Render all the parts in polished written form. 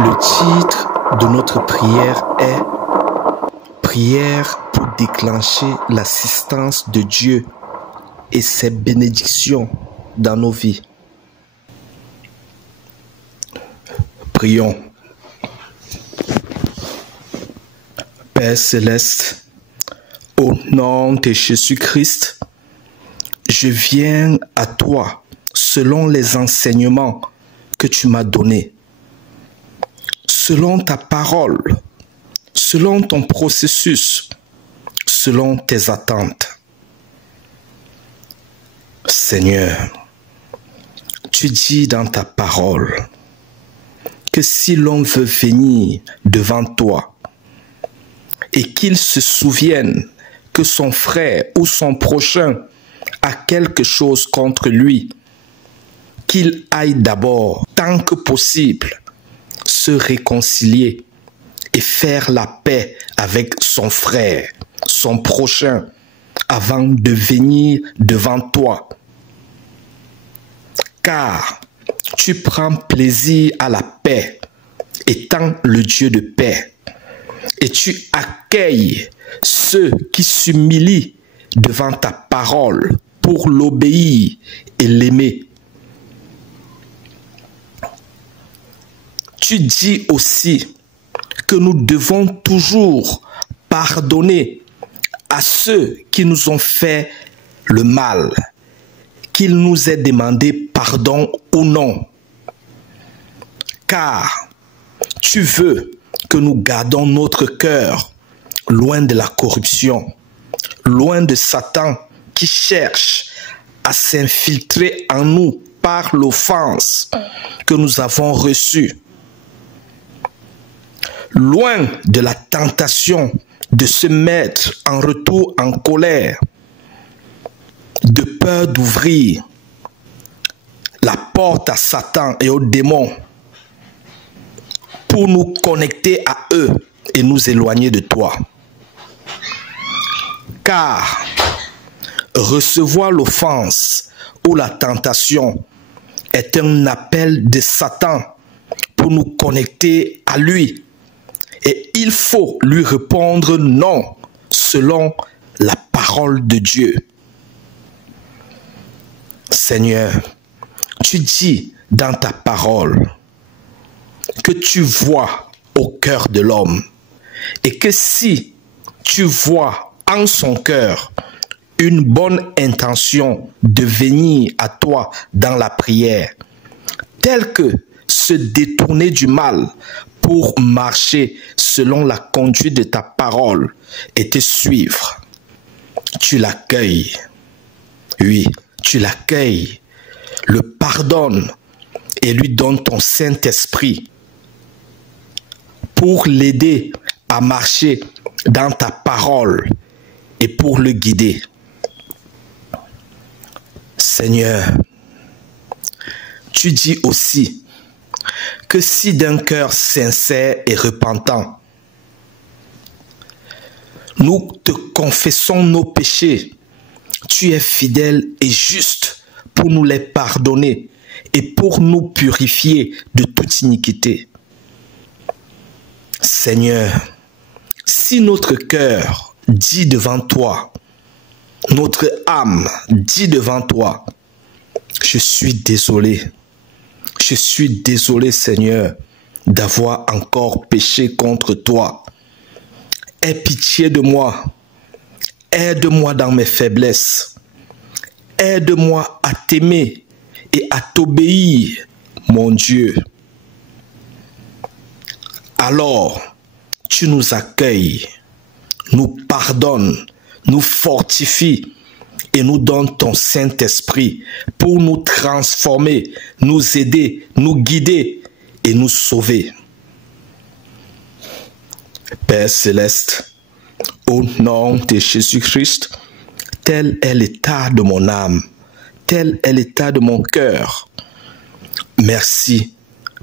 Le titre de notre prière est Prière pour déclencher l'assistance de Dieu et ses bénédictions dans nos vies. Prions. Père céleste, au nom de Jésus-Christ, je viens à toi selon les enseignements que tu m'as donnés, selon ta parole, selon ton processus, selon tes attentes. Seigneur, tu dis dans ta parole que si l'on veut venir devant toi et qu'il se souvienne que son frère ou son prochain a quelque chose contre lui, qu'il aille d'abord, tant que possible, se réconcilier et faire la paix avec son frère, son prochain, avant de venir devant toi. Car tu prends plaisir à la paix, étant le Dieu de paix, et tu accueilles ceux qui s'humilient devant ta parole pour l'obéir et l'aimer. Tu dis aussi que nous devons toujours pardonner à ceux qui nous ont fait le mal, qu'il nous ait demandé pardon ou non. Car tu veux que nous gardons notre cœur loin de la corruption, loin de Satan qui cherche à s'infiltrer en nous par l'offense que nous avons reçue. Loin de la tentation de se mettre en retour en colère, de peur d'ouvrir la porte à Satan et aux démons pour nous connecter à eux et nous éloigner de toi. Car recevoir l'offense ou la tentation est un appel de Satan pour nous connecter à lui. Et il faut lui répondre non, selon la parole de Dieu. Seigneur, tu dis dans ta parole que tu vois au cœur de l'homme et que si tu vois en son cœur une bonne intention de venir à toi dans la prière, telle que se détourner du mal pour marcher selon la conduite de ta parole et te suivre, tu l'accueilles. Oui, tu l'accueilles, le pardonnes et lui donnes ton Saint-Esprit pour l'aider à marcher dans ta parole et pour le guider. Seigneur, tu dis aussi que si d'un cœur sincère et repentant, nous te confessons nos péchés, tu es fidèle et juste pour nous les pardonner et pour nous purifier de toute iniquité. Seigneur, si notre cœur dit devant toi, notre âme dit devant toi, je suis désolé. Je suis désolé, Seigneur, d'avoir encore péché contre toi. Aie pitié de moi. Aide-moi dans mes faiblesses. Aide-moi à t'aimer et à t'obéir, mon Dieu. Alors, tu nous accueilles, nous pardonnes, nous fortifies et nous donne ton Saint-Esprit pour nous transformer, nous aider, nous guider et nous sauver. Père céleste, au nom de Jésus-Christ, tel est l'état de mon âme, tel est l'état de mon cœur. Merci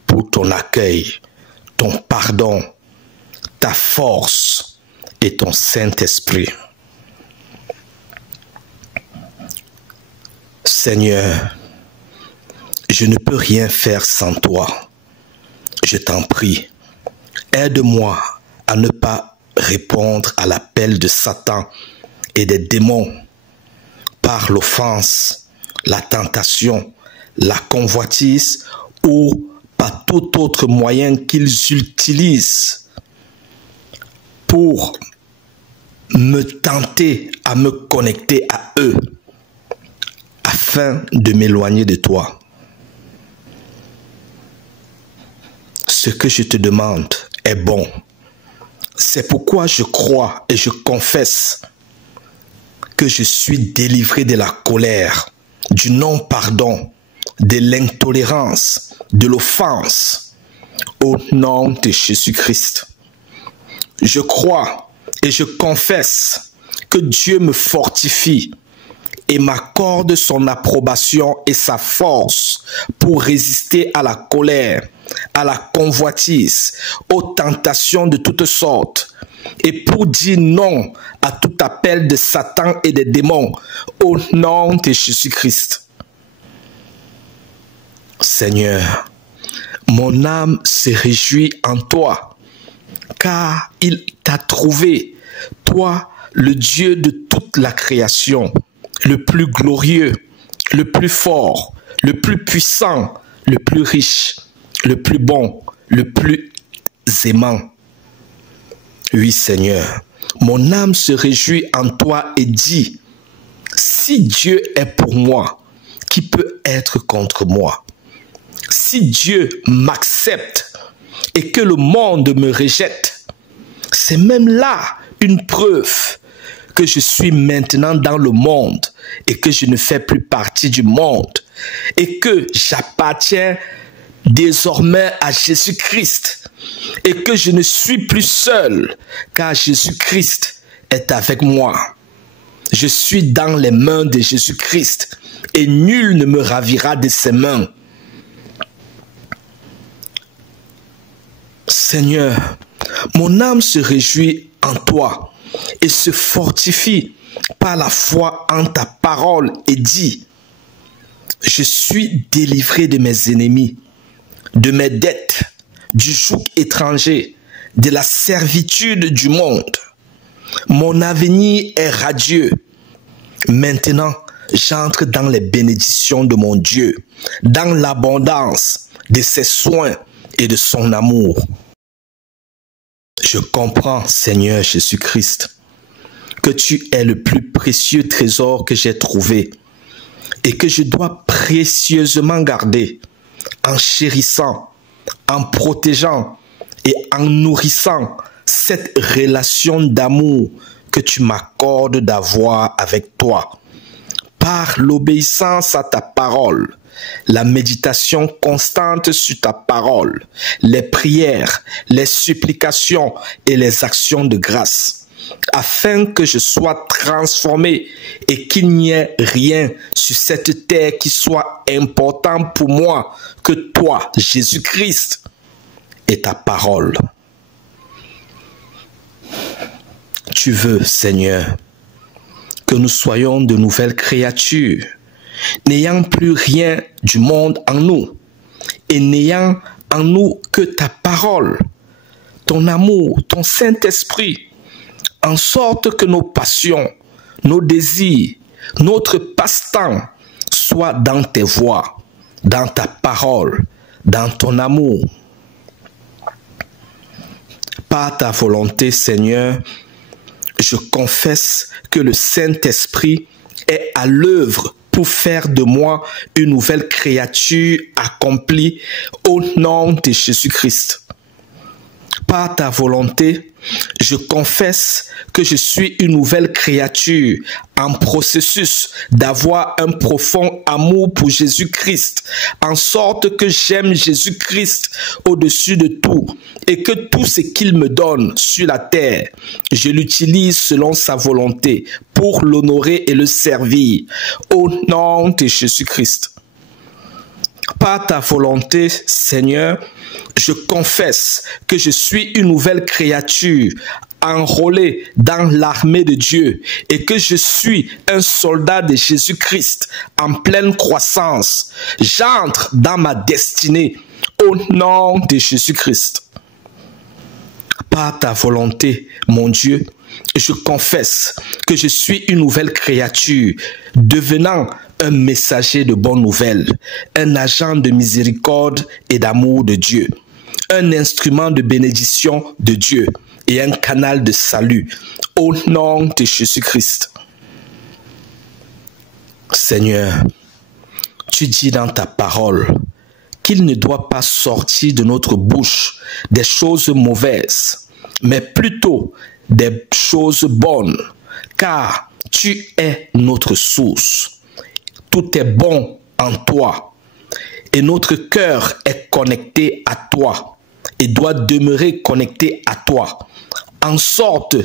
pour ton accueil, ton pardon, ta force et ton Saint-Esprit. Seigneur, je ne peux rien faire sans toi. je t'en prie, aide-moi à ne pas répondre à l'appel de Satan et des démons par l'offense, la tentation, la convoitise ou par tout autre moyen qu'ils utilisent pour me tenter à me connecter à eux afin de m'éloigner de toi. Ce que je te demande est bon. C'est pourquoi je crois et je confesse que je suis délivré de la colère, du non-pardon, de l'intolérance, de l'offense, au nom de Jésus-Christ. Je crois et je confesse que Dieu me fortifie et m'accorde son approbation et sa force pour résister à la colère, à la convoitise, aux tentations de toutes sortes, et pour dire non à tout appel de Satan et des démons, au nom de Jésus-Christ. Seigneur, mon âme se réjouit en toi, car il t'a trouvé, toi, le Dieu de toute la création, le plus glorieux, le plus fort, le plus puissant, le plus riche, le plus bon, le plus aimant. Oui, Seigneur, mon âme se réjouit en toi et dit, si Dieu est pour moi, qui peut être contre moi? Si Dieu m'accepte et que le monde me rejette, c'est même là une preuve que je suis maintenant dans le monde et que je ne fais plus partie du monde et que j'appartiens désormais à Jésus-Christ et que je ne suis plus seul car Jésus-Christ est avec moi. Je suis dans les mains de Jésus-Christ et nul ne me ravira de ses mains. Seigneur, mon âme se réjouit en toi et se fortifie par la foi en ta parole et dit, je suis délivré de mes ennemis, de mes dettes, du joug étranger, de la servitude du monde. Mon avenir est radieux. Maintenant, j'entre dans les bénédictions de mon Dieu, dans l'abondance de ses soins et de son amour. Je comprends, Seigneur Jésus-Christ, que tu es le plus précieux trésor que j'ai trouvé et que je dois précieusement garder en chérissant, en protégeant et en nourrissant cette relation d'amour que tu m'accordes d'avoir avec toi. Par l'obéissance à ta parole, la méditation constante sur ta parole, les prières, les supplications et les actions de grâce, afin que je sois transformé et qu'il n'y ait rien sur cette terre qui soit important pour moi que toi, Jésus-Christ, et ta parole. Tu veux, Seigneur, que nous soyons de nouvelles créatures, n'ayant plus rien du monde en nous, et n'ayant en nous que ta parole, ton amour, ton Saint-Esprit, en sorte que nos passions, nos désirs, notre passe-temps soient dans tes voies, dans ta parole, dans ton amour. Par ta volonté, Seigneur, je confesse que le Saint-Esprit est à l'œuvre pour faire de moi une nouvelle créature accomplie au nom de Jésus-Christ. Par ta volonté, je confesse que je suis une nouvelle créature en processus d'avoir un profond amour pour Jésus-Christ, en sorte que j'aime Jésus-Christ au-dessus de tout et que tout ce qu'il me donne sur la terre, je l'utilise selon sa volonté pour l'honorer et le servir au nom de Jésus-Christ. Par ta volonté, Seigneur, je confesse que je suis une nouvelle créature enrôlée dans l'armée de Dieu et que je suis un soldat de Jésus-Christ en pleine croissance. J'entre dans ma destinée Au nom de Jésus-Christ, par ta volonté, mon Dieu, je confesse que je suis une nouvelle créature, devenant un messager de bonnes nouvelles, un agent de miséricorde et d'amour de Dieu, un instrument de bénédiction de Dieu et un canal de salut, au nom de Jésus-Christ. Seigneur, tu dis dans ta parole qu'il ne doit pas sortir de notre bouche des choses mauvaises, mais plutôt des choses bonnes, car tu es notre source. Tout est bon en toi, et notre cœur est connecté à toi, et doit demeurer connecté à toi, en sorte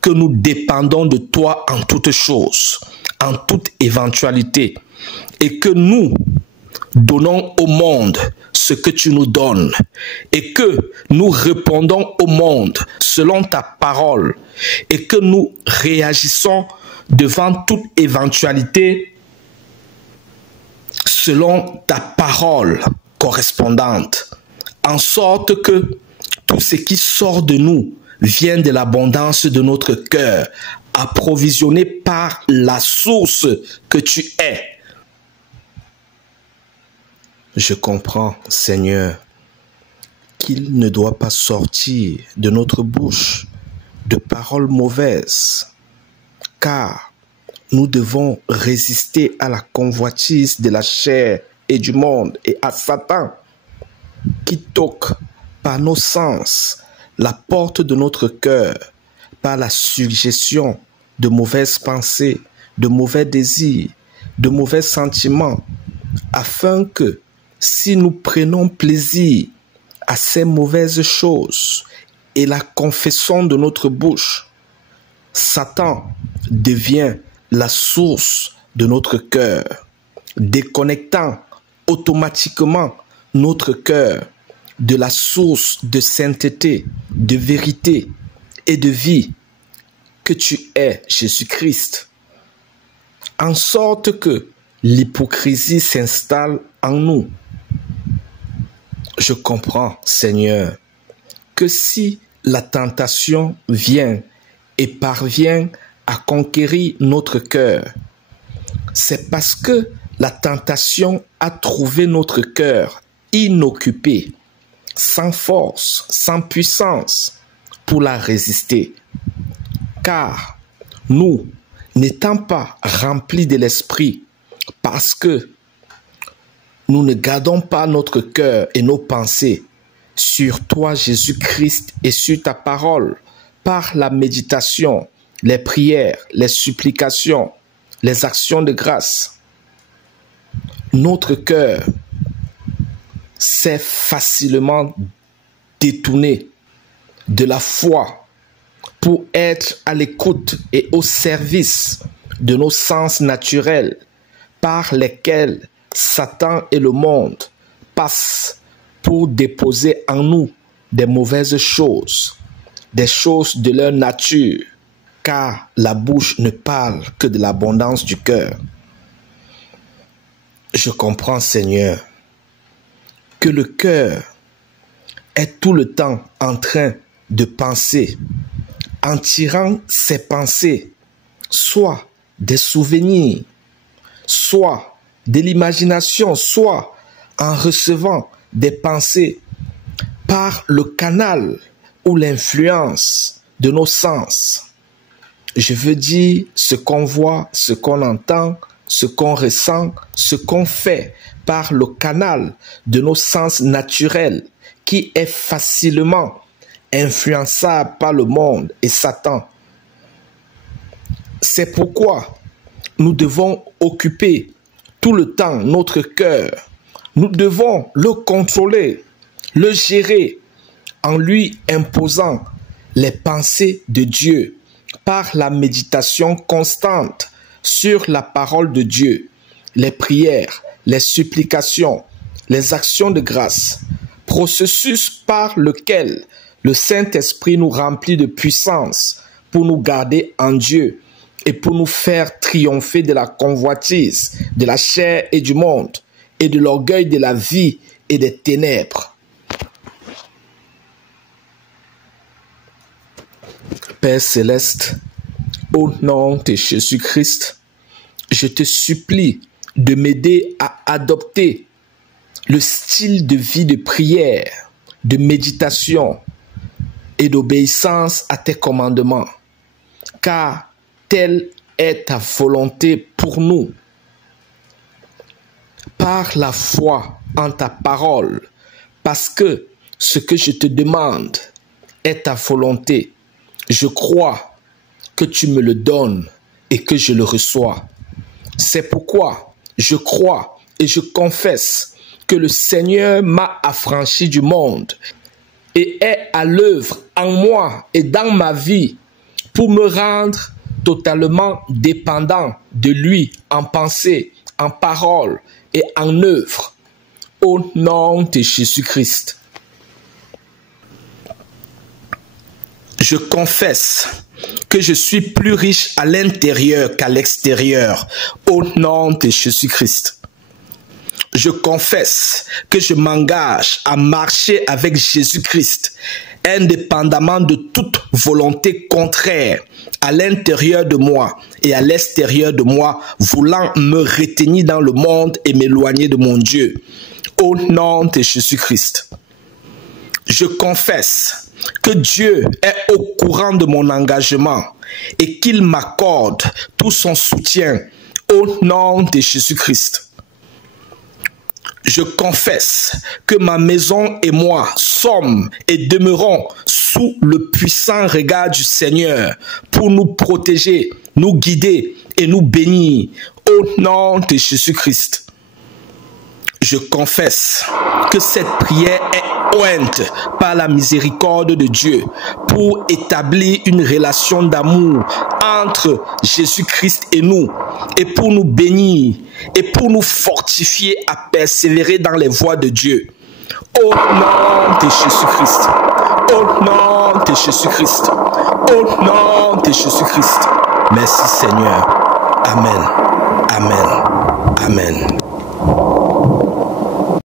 que nous dépendons de toi en toutes choses, en toute éventualité, et que nous donnons au monde ce que tu nous donnes, et que nous répondons au monde selon ta parole, et que nous réagissons devant toute éventualité selon ta parole correspondante, en sorte que tout ce qui sort de nous vient de l'abondance de notre cœur, approvisionné par la source que tu es. Je comprends, Seigneur, qu'il ne doit pas sortir de notre bouche de paroles mauvaises, car nous devons résister à la convoitise de la chair et du monde et à Satan qui toque par nos sens la porte de notre cœur par la suggestion de mauvaises pensées, de mauvais désirs, de mauvais sentiments, afin que si nous prenons plaisir à ces mauvaises choses et la confessons de notre bouche, Satan devient la source de notre cœur, déconnectant automatiquement notre cœur de la source de sainteté, de vérité et de vie que tu es, Jésus-Christ, en sorte que l'hypocrisie s'installe en nous. Je comprends, Seigneur, que si la tentation vient et parvient à conquérir notre cœur, c'est parce que la tentation a trouvé notre cœur inoccupé, sans force, sans puissance pour la résister. Car nous, n'étant pas remplis de l'esprit, parce que nous ne gardons pas notre cœur et nos pensées sur toi, Jésus-Christ, et sur ta parole, par la méditation, les prières, les supplications, les actions de grâce. Notre cœur s'est facilement détourné de la foi pour être à l'écoute et au service de nos sens naturels par lesquels Satan et le monde passent pour déposer en nous des mauvaises choses, des choses de leur nature, car la bouche ne parle que de l'abondance du cœur. Je comprends, Seigneur, que le cœur est tout le temps en train de penser, en tirant ses pensées, soit des souvenirs, soit de l'imagination, soit en recevant des pensées par le canal ou l'influence de nos sens. Je veux dire ce qu'on voit, ce qu'on entend, ce qu'on ressent, ce qu'on fait par le canal de nos sens naturels qui est facilement influençable par le monde et Satan. C'est pourquoi nous devons occuper tout le temps notre cœur. Nous devons le contrôler, le gérer en lui imposant les pensées de Dieu par la méditation constante sur la parole de Dieu, les prières, les supplications, les actions de grâce, processus par lequel le Saint-Esprit nous remplit de puissance pour nous garder en Dieu et pour nous faire triompher de la convoitise, de la chair et du monde, et de l'orgueil de la vie et des ténèbres. Père céleste, au nom de Jésus-Christ, je te supplie de m'aider à adopter le style de vie de prière, de méditation et d'obéissance à tes commandements, car telle est ta volonté pour nous. Par la foi en ta parole, parce que ce que je te demande est ta volonté, je crois que tu me le donnes et que je le reçois. C'est pourquoi je crois et je confesse que le Seigneur m'a affranchi du monde et est à l'œuvre en moi et dans ma vie pour me rendre totalement dépendant de lui en pensée, en parole et en œuvre. Au nom de Jésus-Christ. Je confesse que je suis plus riche à l'intérieur qu'à l'extérieur. Au nom de Jésus-Christ. Je confesse que je m'engage à marcher avec Jésus-Christ, indépendamment de toute volonté contraire à l'intérieur de moi et à l'extérieur de moi, voulant me retenir dans le monde et m'éloigner de mon Dieu. Au nom de Jésus-Christ. Je confesse que Dieu est au courant de mon engagement et qu'il m'accorde tout son soutien au nom de Jésus-Christ. Je confesse que ma maison et moi sommes et demeurons sous le puissant regard du Seigneur pour nous protéger, nous guider et nous bénir au nom de Jésus-Christ. Je confesse que cette prière est ointe par la miséricorde de Dieu pour établir une relation d'amour entre Jésus-Christ et nous, et pour nous bénir et pour nous fortifier à persévérer dans les voies de Dieu. Au nom de Jésus-Christ, au nom de Jésus-Christ, au nom de Jésus-Christ. Merci Seigneur. Amen. Amen. Amen.